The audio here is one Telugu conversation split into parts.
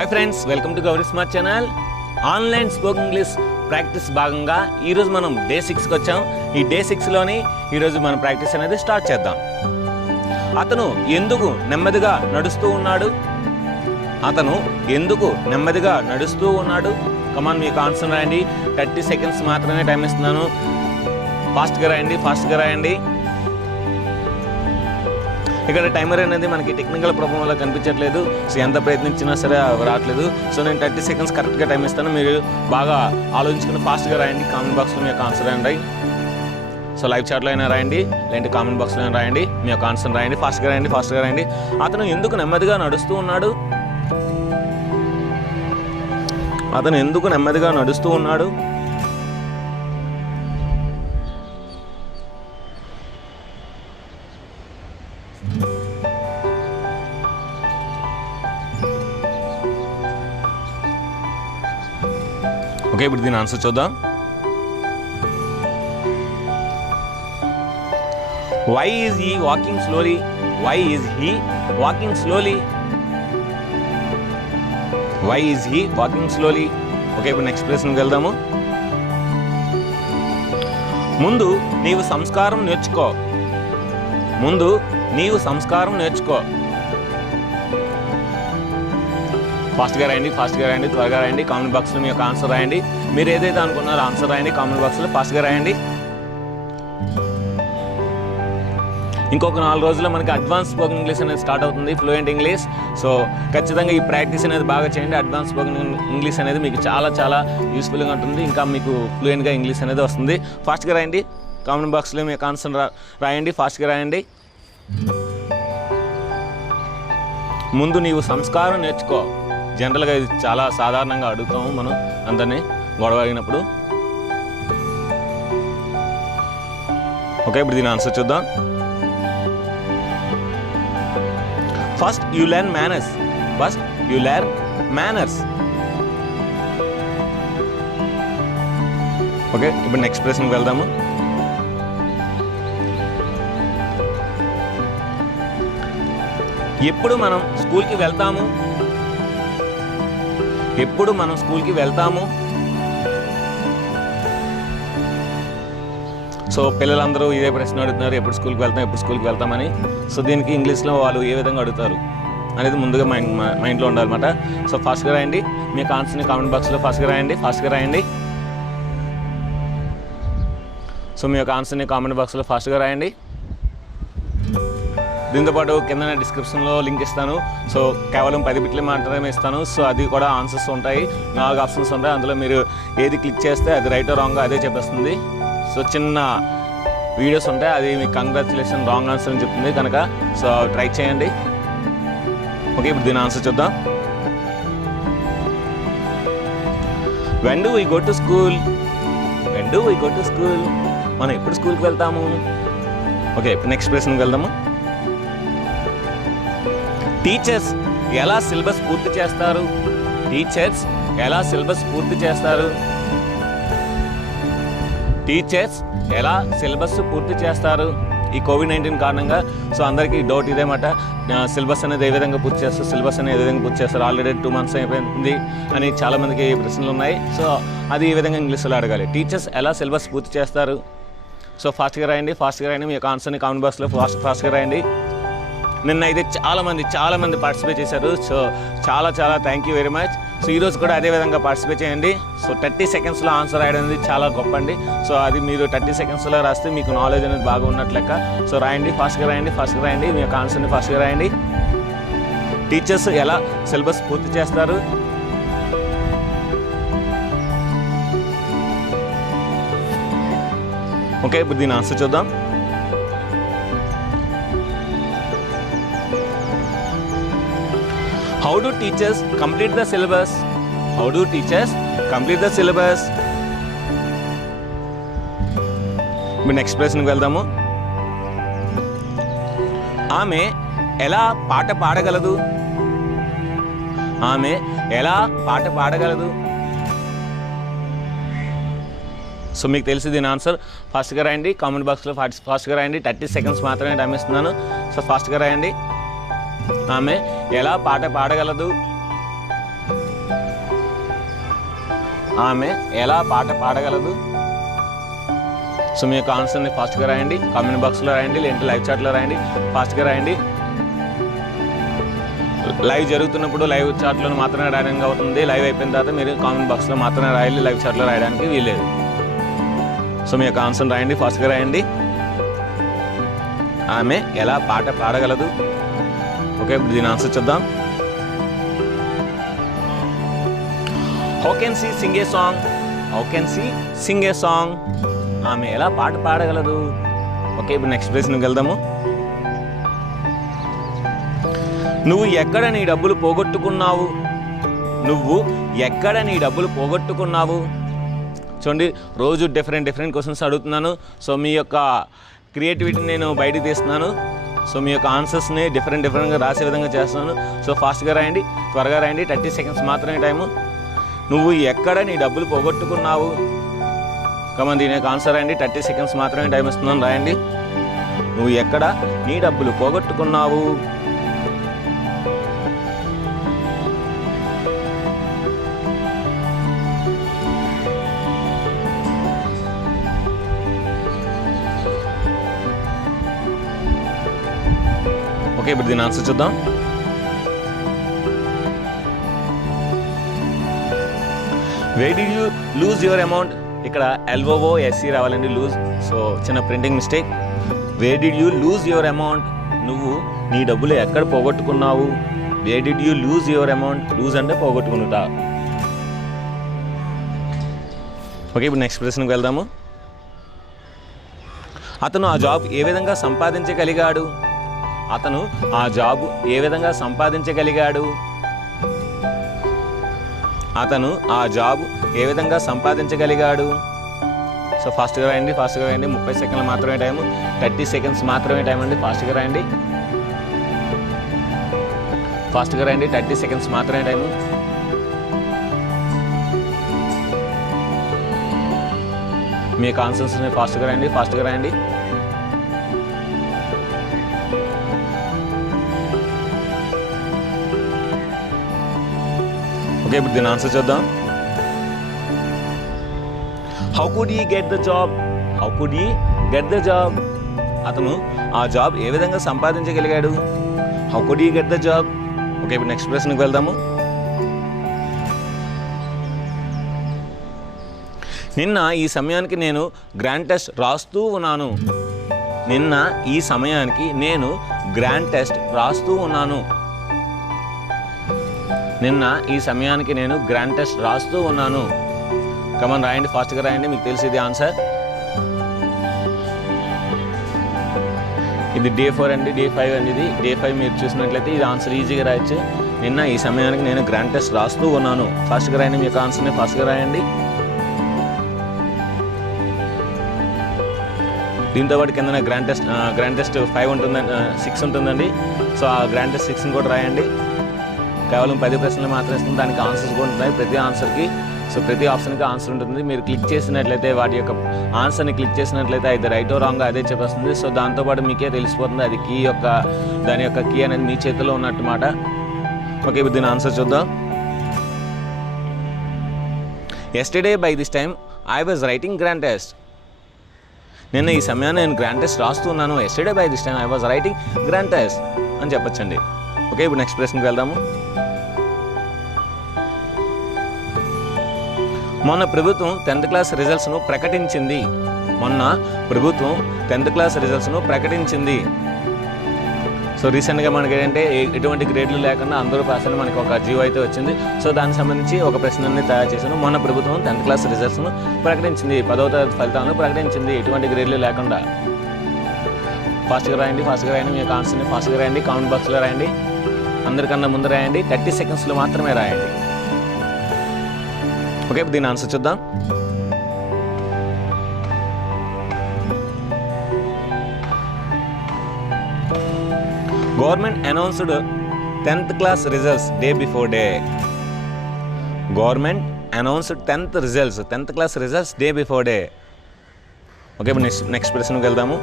Hi friends, welcome to Gauri smart channel. Online spoken English practice భాగంగా ఈరోజు మనం డే 6కి వచ్చాం. ఈ డే 6లోని ఈరోజు మనం ప్రాక్టీస్ అనేది స్టార్ట్ చేద్దాం. అతను ఎందుకు నెమ్మదిగా నడుస్తూ ఉన్నాడు? అతను ఎందుకు నెమ్మదిగా నడుస్తూ ఉన్నాడు? కమాన్, మీకు ఆన్సర్ రాయండి. 30 సెకండ్స్ మాత్రమే టైం ఇస్తున్నాను. ఫాస్ట్గా రాయండి. ఇక్కడ టైమర్ అనేది మనకి టెక్నికల్ ప్రాబ్లం వల్ల కనిపించట్లేదు. సో ఎంత ప్రయత్నించినా సరే రావట్లేదు. సో నేను 30 సెకండ్స్ కరెక్ట్గా టైం ఇస్తాను. మీరు బాగా ఆలోచించుకుని ఫాస్ట్గా రాయండి. కామెంట్ బాక్స్లో మీ యొక్క ఆన్సర్ రాయండి. సో లైవ్ చాట్లో అయినా రాయండి, లేదంటే కామెంట్ బాక్స్లో అయినా రాయండి. మీ యొక్క ఆన్సర్ రాయండి. ఫాస్ట్గా రాయండి. అతను ఎందుకు నెమ్మదిగా నడుస్తూ ఉన్నాడు? అతను ఎందుకు నెమ్మదిగా నడుస్తూ ఉన్నాడు? ఓకే, ఇప్పుడు దీని ఆన్సర్ చూద్దాం. Why is he walking slowly? Why is he walking slowly? Why is he walking slowly? Okay, ఇప్పుడు నెక్స్ట్ ప్రశ్నకి వెళ్దాము. ముందు నీవు సంస్కారం నేర్చుకో. ఫాస్ట్గా రాయండి, త్వరగా రాయండి. కామెంట్ బాక్స్లో మీ యొక్క ఆన్సర్ రాయండి. మీరు ఏదైతే అనుకున్నారో ఆన్సర్ రాయండి కామెంట్ బాక్స్లో. ఫాస్ట్గా రాయండి. ఇంకొక 4 రోజుల్లో మనకి అడ్వాన్స్ స్పోకెన్ ఇంగ్లీష్ అనేది స్టార్ట్ అవుతుంది, ఫ్లూయెంట్ ఇంగ్లీష్. సో ఖచ్చితంగా ఈ ప్రాక్టీస్ అనేది బాగా చేయండి. అడ్వాన్స్ స్పోకెన్ ఇంగ్లీష్ అనేది మీకు చాలా యూస్ఫుల్గా ఉంటుంది. ఇంకా మీకు ఫ్లూయెంట్గా ఇంగ్లీష్ అనేది వస్తుంది. ఫాస్ట్గా రాయండి. కామెంట్ బాక్స్లో మీ యొక్క ఆన్సర్ రాయండి. ఫాస్ట్గా రాయండి. ముందు నీవు సంస్కారం నేర్చుకో. జనరల్గా ఇది చాలా సాధారణంగా అడుగుతాము మనం అందరినీ గొడవ అయినప్పుడు. ఓకే, ఇప్పుడు దీని ఆన్సర్ చూద్దాం. First you learn manners. Okay, ఇప్పుడు నెక్స్ట్ ప్రశ్నకి వెళ్దాము. ఎప్పుడు మనం స్కూల్కి వెళ్తాము? సో పిల్లలందరూ ఇదే ప్రశ్న అడుగుతున్నారు, ఎప్పుడు స్కూల్కి వెళ్తామని. సో దీనికి ఇంగ్లీష్లో వాళ్ళు ఏ విధంగా అడుగుతారు అనేది ముందుగా మైండ్లో ఉండాలన్నమాట. సో ఫాస్ట్గా రాయండి. మీ ఆన్సర్ని కామెంట్ బాక్స్లో ఫాస్ట్గా రాయండి. సో మీ యొక్క ఆన్సర్ని కామెంట్ బాక్స్లో ఫాస్ట్గా రాయండి. దీంతోపాటు కింద డిస్క్రిప్షన్లో లింక్ ఇస్తాను. సో కేవలం 10 బిట్లు మాత్రమే ఇస్తాను. సో అది కూడా ఆన్సర్స్ ఉంటాయి, 4 ఆప్షన్స్ ఉంటాయి. అందులో మీరు ఏది క్లిక్ చేస్తే అది రైట్ రాంగ్ అదే చెప్పేస్తుంది. సో చిన్న వీడియోస్ ఉంటాయి, అది మీకు కంగ్రాచులేషన్ రాంగ్ ఆన్సర్ అని చెప్తుంది కనుక సో ట్రై చేయండి. ఓకే, ఇప్పుడు దీని ఆన్సర్ చూద్దాం. When do we go to school? మనం ఎప్పుడు స్కూల్కి వెళ్తాము? ఓకే, ఇప్పుడు నెక్స్ట్ ప్రశ్నకి వెళ్దాము. టీచర్స్ ఎలా సిలబస్ పూర్తి చేస్తారు? ఈ COVID-19 కారణంగా సో అందరికీ డౌట్ ఇదేమాట, సిలబస్ అనేది ఏ విధంగా పూర్తి చేస్తారు? ఆల్రెడీ 2 months అయిపోయింది అని చాలామందికి ప్రశ్నలు ఉన్నాయి. సో అది ఈ విధంగా ఇంగ్లీష్లో అడగాలి. టీచర్స్ ఎలా సిలబస్ పూర్తి చేస్తారు? సో ఫాస్ట్గా రాయండి. మీ యొక్క ఆన్సర్ని కామెంట్ బాక్స్లో ఫాస్ట్గా రాయండి. నిన్న అయితే చాలామంది పార్టిసిపేట్ చేశారు. సో చాలా thank you very much. So ఈరోజు కూడా అదే విధంగా పార్టిసిపేట్ చేయండి. సో 30 సెకండ్స్లో ఆన్సర్ రాయడం అనేది చాలా గొప్ప అండి. సో అది మీరు 30 సెకండ్స్లో రాస్తే మీకు నాలెడ్జ్ అనేది బాగా ఉన్నట్లు లెక్క. సో రాయండి, ఫాస్ట్గా రాయండి. మీ యొక్క ఆన్సర్ని ఫాస్ట్గా రాయండి. టీచర్స్ ఎలా సిలబస్ పూర్తి చేస్తారు? ఓకే, ఇప్పుడు దీని ఆన్సర్ చూద్దాం. How do teachers complete the syllabus? ఇప్పుడు నెక్స్ట్ ప్రశ్నకి వెళ్దాము. ఆమె ఎలా పాట పాడగలదు? సో మీకు తెలిసి దీని ఆన్సర్ ఫాస్ట్గా రాయండి. కామెంట్ బాక్స్లో ఫాస్ట్గా రాయండి. 30 సెకండ్స్ మాత్రమే టైం ఇస్తున్నాను. సో ఫాస్ట్గా రాయండి. ఆమె ఎలా పాట పాడగలదు? ఆమె ఎలా పాట పాడగలదు? సో మీ యొక్క ఆన్సర్ని ఫాస్ట్గా రాయండి, కామెంట్ బాక్స్లో రాయండి, లేదంటే లైవ్ చాట్లో రాయండి, ఫాస్ట్గా రాయండి. లైవ్ జరుగుతున్నప్పుడు లైవ్ చాట్లో మాత్రమే రాయడానికి అవుతుంది. లైవ్ అయిపోయిన తర్వాత మీరు కామెంట్ బాక్స్లో మాత్రమే రాయాలి, లైవ్ చాట్లో రాయడానికి వీల్లేదు. సో మీ యొక్క ఆన్సర్ రాయండి, ఫాస్ట్గా రాయండి. ఆమె ఎలా పాట పాడగలదు? ఓకే, ఇప్పుడు దీని ఆన్సర్ చూద్దాం. How can she sing A song? How can she sing A song? ఆమె ఎలా పాట పాడగలదు? ఓకే, ఇప్పుడు నెక్స్ట్ ప్రశ్నకి వెళ్దాము. నువ్వు ఎక్కడ నీ డబ్బులు పోగొట్టుకున్నావు? నువ్వు ఎక్కడ నీ డబ్బులు పోగొట్టుకున్నావు? చూడండి, రోజు డిఫరెంట్ క్వశ్చన్స్ అడుగుతున్నాను. సో మీ యొక్క క్రియేటివిటీని నేను బయటకు తీస్తున్నాను. సో మీ యొక్క ఆన్సర్స్ని డిఫరెంట్గా రాసే విధంగా చేస్తున్నాను. సో ఫాస్ట్గా రాయండి, త్వరగా రాయండి. 30 సెకండ్స్ మాత్రమే టైము. నువ్వు ఎక్కడ నీ డబ్బులు పోగొట్టుకున్నావు? కమన్, దీని యొక్క ఆన్సర్ రాయండి. 30 సెకండ్స్ మాత్రమే టైం ఇస్తున్నాను, రాయండి. నువ్వు ఎక్కడ నీ డబ్బులు పోగొట్టుకున్నావు? ఓకే, ఇప్పుడు దీని ఆన్సర్ చూద్దాం. Where did you lose your amount? ఇక్కడ LOOSE రావాలండి, లూజ్. సో చిన్న printing mistake. Where did you lose your amount? నువ్వు నీ డబ్బులు ఎక్కడ పోగొట్టుకున్నావు? Where did you lose your amount? Lose అంటే పోగొట్టుకునుట. ఓకే, ఇప్పుడు నెక్స్ట్ ప్రశ్నకు వెళ్దాము. అతను ఆ జాబ్ ఏ విధంగా సంపాదించగలిగాడు? అతను ఆ జాబ్ ఏ విధంగా సంపాదించగలిగాడు? అతను ఆ జాబ్ ఏ విధంగా సంపాదించగలిగాడు? సో ఫాస్ట్గా రాయండి. 30 సెకండ్లు మాత్రమే టైము, 30 సెకండ్స్ మాత్రమే టైం అండి. ఫాస్ట్గా రాయండి, 30 సెకండ్స్ మాత్రమే టైము. మీ ఆన్సర్స్ని ఫాస్ట్గా రాయండి. ఓకే, ఇప్పుడు దీని ఆన్సర్ చూద్దాం. How could he get the job? How could he get the job? అతను ఆ జాబ్ ఏ విధంగా సంపాదించగలిగాడు? How could he get the job? Okay, ఇప్పుడు నెక్స్ట్ ప్రశ్నకు వెళ్దాము. నిన్న ఈ సమయానికి నేను గ్రాండ్ టెస్ట్ రాస్తూ ఉన్నాను. నిన్న ఈ సమయానికి నేను గ్రాండ్ టెస్ట్ రాస్తూ ఉన్నాను. నిన్న ఈ సమయానికి నేను గ్రాండ్ టెస్ట్ రాస్తూ ఉన్నాను. కమన్ రాయండి, ఫాస్ట్గా రాయండి, మీకు తెలిసేది ఆన్సర్. ఇది Day 4 అండి, Day 5 అండి. ఇది Day 5 మీరు చూసినట్లయితే ఇది ఆన్సర్ ఈజీగా రాయొచ్చు. నిన్న ఈ సమయానికి నేను గ్రాండ్ టెస్ట్ రాస్తూ ఉన్నాను. ఫాస్ట్గా రాయండి, మీకు ఆన్సర్ని ఫాస్ట్గా రాయండి. దీంతో పాటు కింద గ్రాండ్ టెస్ట్ 5 ఉంటుందండి, 6 ఉంటుందండి. సో ఆ గ్రాండ్ టెస్ట్ 6ని కూడా రాయండి. కేవలం 10 ప్రశ్నలు మాత్రం ఇస్తుంది, దానికి ఆన్సర్స్ కూడా ఉంటాయి ప్రతి ఆన్సర్కి. సో ప్రతి ఆప్షన్కి ఆన్సర్ ఉంటుంది. మీరు క్లిక్ చేసినట్లయితే వాటి యొక్క ఆన్సర్ని క్లిక్ చేసినట్లయితే అది రైట్ రాంగ్ అదే చెప్పేస్తుంది. సో దాంతోపాటు మీకే తెలిసిపోతుంది అది దాని యొక్క కీ అనేది మీ చేతిలో ఉన్నట్టుమాట. ఓకే, ఇప్పుడు దీని ఆన్సర్ చూద్దాం. Yesterday by this time I was writing grand test. నిన్న ఈ సమయాన్ని నేను గ్రాండ్ టెస్ట్ రాస్తున్నాను. Yesterday by this time I was writing grand test అని చెప్పొచ్చండి. ఓకే, ఇప్పుడు నెక్స్ట్ ప్రశ్నకి వెళ్దాము. మొన్న ప్రభుత్వం 10th క్లాస్ రిజల్ట్స్ను ప్రకటించింది. మొన్న ప్రభుత్వం 10th క్లాస్ రిజల్ట్స్ను ప్రకటించింది. సో రీసెంట్గా మనకి ఏంటంటే ఎటువంటి గ్రేడ్లు లేకుండా అందరూ పాస్ అని మనకి ఒక జీవో అయితే వచ్చింది. సో దానికి సంబంధించి ఒక ప్రశ్నని తయారు చేశాను. మొన్న ప్రభుత్వం 10th క్లాస్ రిజల్ట్స్ను ప్రకటించింది, 10వ తరగతి ఫలితాలను ప్రకటించింది ఎటువంటి గ్రేడ్లు లేకుండా. ఫాస్ట్గా రాయండి, మీ యొక్క ఆన్సర్ని ఫాస్ట్గా రాయండి, కామెంట్ బాక్స్లో రాయండి. అందరికన్నా ముందు రాయండి, 30 సెకండ్స్లో మాత్రమే రాయండి. ఓకే, దీని ఆన్సర్ చూద్దాం. Government announced 10th class results day before day. Government announced 10th class results day before day. Okay, next ప్రశ్నకి వెళ్దాము.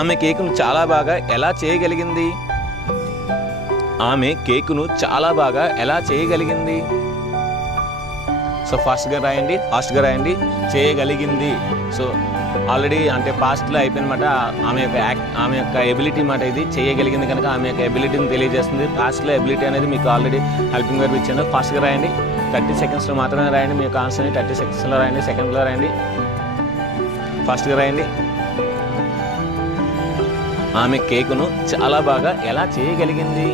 ఆమె కేకును చాలా బాగా ఎలా చేయగలిగింది? ఆమె కేకును చాలా బాగా ఎలా చేయగలిగింది? సో ఫాస్ట్గా రాయండి చేయగలిగింది. సో ఆల్రెడీ అంటే పాస్ట్లో అయిపోయినమాట. ఆమె యొక్క ఎబిలిటీ మాట ఇది, చేయగలిగింది కనుక ఆమె యొక్క ఎబిలిటీని తెలియజేస్తుంది. పాస్ట్లో ఎబిలిటీ అనేది మీకు ఆల్రెడీ హెల్పింగ్ వర్బ్ ఇచ్చాను. ఫాస్ట్గా రాయండి, 30 సెకండ్స్లో మాత్రమే రాయండి. మీ యొక్క ఆన్సర్ని 30 సెకండ్స్లో రాయండి, సెకండ్లో రాయండి. ఫాస్ట్గా రాయండి. ఆమె కేకును చాలా బాగా ఎలా చేయగలిగింది?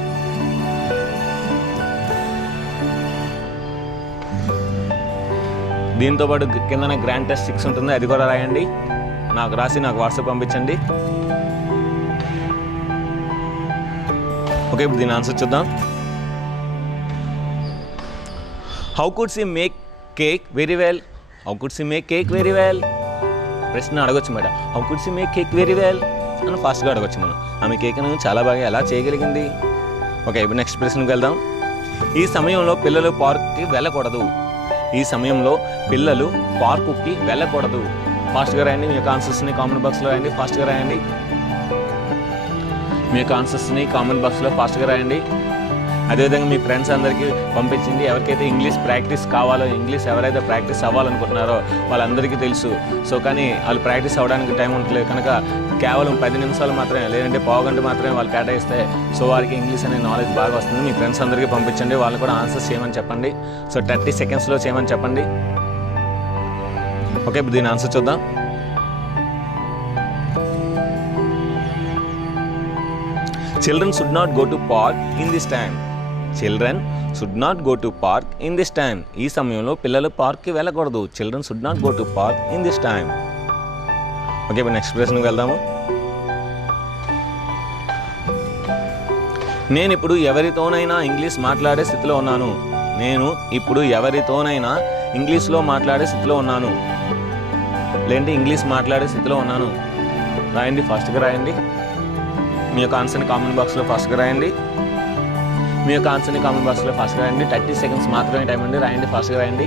దీంతో పాటు కింద గ్రాండ్ టెస్ట్ 6 ఉంటుంది, అది కూడా రాయండి. నాకు వాట్సాప్ పంపించండి. ఓకే, ఇప్పుడు దీని ఆన్సర్ చూద్దాం. How could she make cake very well? ప్రశ్న అడగొచ్చు madam. How could she make cake very well అని ఫాస్ట్గా అడగొచ్చు మనం. ఆమె కేక్ను చాలా బాగా ఎలా చేయగలిగింది? ఓకే, ఇప్పుడు నెక్స్ట్ ప్రశ్నకు వెళ్దాం. ఈ సమయంలో పిల్లలు పార్కుకి వెళ్ళకూడదు. ఫాస్ట్గా రాయండి. మీ యొక్క ఆన్సర్స్ని కామెంట్ బాక్స్లో రాయండి. ఫాస్ట్గా రాయండి. మీ యొక్క ఆన్సర్స్ని కామెంట్ బాక్స్లో ఫాస్ట్గా రాయండి. అదేవిధంగా మీ ఫ్రెండ్స్ అందరికీ పంపించండి. ఎవరికైతే ఇంగ్లీష్ ప్రాక్టీస్ కావాలో, ఇంగ్లీష్ ఎవరైతే ప్రాక్టీస్ అవ్వాలనుకుంటున్నారో వాళ్ళందరికీ తెలుసు. సో కానీ వాళ్ళు ప్రాక్టీస్ అవ్వడానికి టైం ఉండలేదు కనుక కేవలం 10 నిమిషాలు మాత్రమే, లేదంటే పావుగంట మాత్రమే వాళ్ళు కేటాయిస్తే సో వారికి ఇంగ్లీష్ అనే నాలెడ్జ్ బాగా వస్తుంది. మీ ఫ్రెండ్స్ అందరికీ పంపించండి. వాళ్ళు కూడా ఆన్సర్స్ చేయమని చెప్పండి. సో 30 సెకండ్స్లో చేయమని చెప్పండి. ఓకే, ఇప్పుడు దీని ఆన్సర్ చూద్దాం. Children should not go to park in this time. ఈ సమయంలో పిల్లలు పార్క్కి వెళ్ళకూడదు. Children should not go to park in this time. Okay, ఇప్పుడు నెక్స్ట్ ప్రశ్నకు వెళ్దాము. నేను ఇప్పుడు ఎవరితోనైనా ఇంగ్లీష్లో మాట్లాడే స్థితిలో ఉన్నాను. లేదంటే ఇంగ్లీష్ మాట్లాడే స్థితిలో ఉన్నాను. రాయండి, ఫాస్ట్గా రాయండి. మీ యొక్క ఆన్సర్ని కామెంట్ బాక్స్లో ఫాస్ట్గా రాయండి. 30 సెకండ్స్ మాత్రమే టైం అండి. రాయండి, ఫాస్ట్గా రాయండి.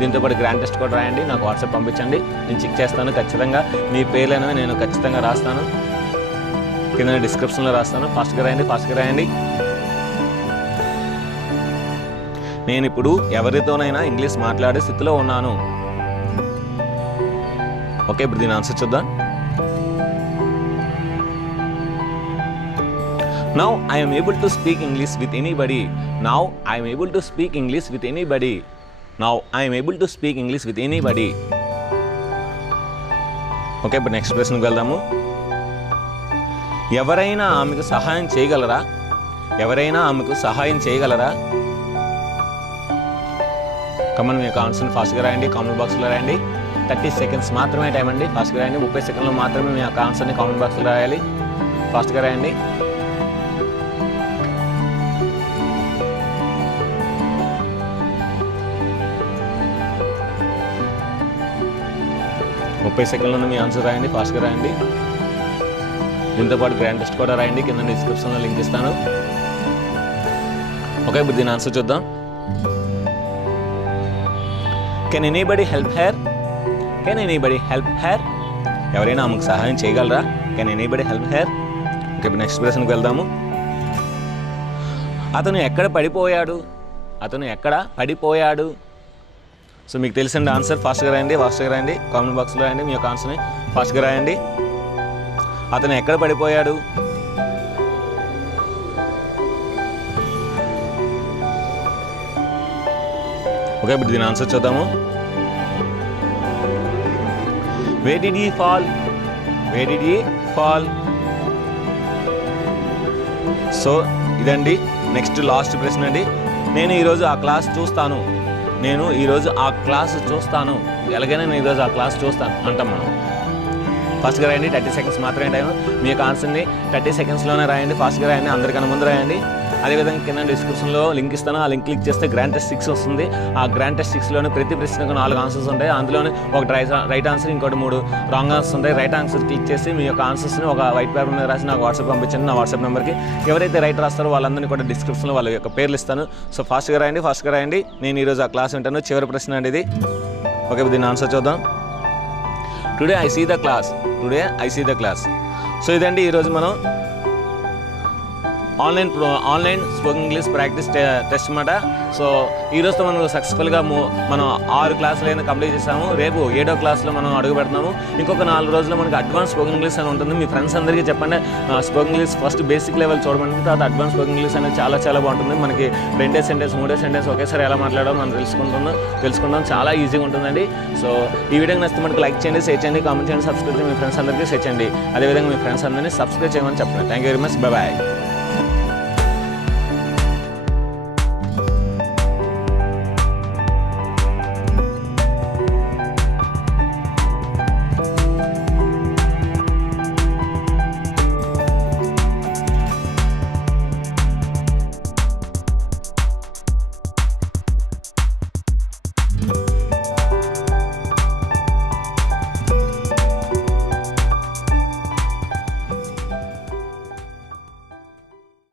దీంతో పాటు గ్రాండ్ టెస్ట్ కూడా రాయండి. నాకు వాట్సాప్ పంపించండి, నేను చెక్ చేస్తాను. ఖచ్చితంగా మీ పేర్లు అనేవి నేను ఖచ్చితంగా రాస్తాను, కింద డిస్క్రిప్షన్లో రాస్తాను. ఫాస్ట్గా రాయండి. నేను ఇప్పుడు ఎవరితోనైనా ఇంగ్లీష్ మాట్లాడే స్థితిలో ఉన్నాను. ఓకే, ఇప్పుడు దీని ఆన్సర్ చూద్దాం. Now I am able to speak English with anybody. Okay, ఇప్పుడు నెక్స్ట్ ప్రశ్నకు వెళ్దాము. ఎవరైనా ఆమెకు సహాయం చేయగలరా? కమన్, మీ యొక్క ఆన్సర్ని ఫాస్ట్గా రాయండి. కామెంట్ బాక్స్లో రాయండి. 30 సెకండ్స్ మాత్రమే టైం అండి. ఫాస్ట్గా రాయండి. 30 సెకండ్లో మాత్రమే మీ యొక్క ఆన్సర్ని కామెంట్ బాక్స్లో రాయాలి. ఫాస్ట్గా రాయండి. సెకండ్లో మీ ఆన్సర్ రాయండి. ఫాస్ట్గా రాయండి. దీంతో పాటు గ్రాండ్ టెస్ట్ కూడా రాయండి. కింద డిస్క్రిప్షన్లో లింక్ ఇస్తాను. ఓకే, ఇప్పుడు దీని ఆన్సర్ చూద్దాం. Can anybody help her? ఎవరైనా ఆమెకు సహాయం చేయగలరా? Can anybody help her? Okay, ఇప్పుడు నెక్స్ట్ ప్రశ్నకు వెళ్దాము. అతను ఎక్కడ పడిపోయాడు? సో మీకు తెలిసిన ఆన్సర్ ఫాస్ట్గా రాయండి. కామెంట్ బాక్స్లో రాయండి. మీ యొక్క ఆన్సర్ని ఫాస్ట్గా రాయండి. అతను ఎక్కడ పడిపోయాడు? ఓకే, ఇప్పుడు దీని ఆన్సర్ చూద్దాము. Where did he fall? So ఇదండి నెక్స్ట్ లాస్ట్ ప్రశ్న అండి. నేను ఈరోజు ఆ క్లాస్ చూస్తాను. ఎలాగైనా నేను ఈరోజు ఆ క్లాస్ చూస్తాను అంటాం మనం. ఫాస్ట్గా రాయండి. 30 సెకండ్స్ మాత్రమే టైం. మీ యొక్క ఆన్సర్ని 30 సెకండ్స్లోనే రాయండి. ఫాస్ట్గా రాయండి, అందరికన్నా ముందు రాయండి. అదేవిధంగా కింద డిస్క్రిప్షన్లో లింక్ ఇస్తాను. ఆ లింక్ క్లిక్ చేస్తే గ్రాండ్ టెస్ట్ 6 వస్తుంది. ఆ గ్రాండ్ టెస్ట్ 6లోనే ప్రతి ప్రశ్నకు 4 ఆన్సర్స్ ఉంటాయి. అందులోనే ఒకటి రైట్ ఆన్సర్, ఇంకోటి 3 రాంగ్ ఆన్సర్స్ ఉంటాయి. రైట్ ఆన్సర్ క్లిక్ చేసి మీ యొక్క ఆన్సర్స్ని ఒక వైట్ పేపర్ మీద రాసి నాకు వాట్సాప్ పంపించండి. నా వాట్సాప్ నెంబర్కి ఎవరైతే రైట్ రాస్తారో వాళ్ళందరినీ కూడా డిస్క్రిప్షన్లో వాళ్ళ యొక్క పేర్లు ఇస్తాను. సో ఫాస్ట్గా రాయండి. నేను ఈరోజు ఆ క్లాస్ వింటాను. చివరి ప్రశ్న అండి ఇది. ఓకే, దీని ఆన్సర్ చూద్దాం. Today I see the class. So ఇదండి ఈరోజు మనం online spoken English practice test అన్నమాట. సో ఈ రోజుతో మనం సక్సెస్ఫుల్గా మనం 6 క్లాసులు అయినా కంప్లీట్ చేసాము. రేపు 7వ క్లాస్లో మనం అడుగు పెడుతున్నాము. ఇంకొక 4 రోజుల్లో మనకి అడ్వాన్స్ స్పోకెన్ ఇంగ్లీష్ అని ఉంటుంది. మీ ఫ్రెండ్స్ అందరికీ చెప్పండి spoken English first basic level చూడమంటే తర్వాత అడ్వాన్స్ స్పోకెన్ ఇంగ్లీష్ అనేది చాలా బాగుంటుంది. మనకి 2 సెంటెన్స్ 3 సెంటెన్స్ ఒకేసారి ఎలా మాట్లాడాలో మనం తెలుసుకుంటాం. చాలా ఈజీగా ఉంటుందండి. సో ఈ వీడియోకి నచ్చితే మనకి లైక్ చేయండి, షేర్ చేయండి, కామెంట్ చేయండి, సబ్స్క్రైబ్ చేయండి, మీ ఫ్రెండ్స్ అందరికీ షేర్ చేయండి. అదేవిధంగా మీ ఫ్రెండ్స్ అందరినీ సబ్స్క్రైబ్ చేయమని చెప్పండి. Thank you very much. Bye.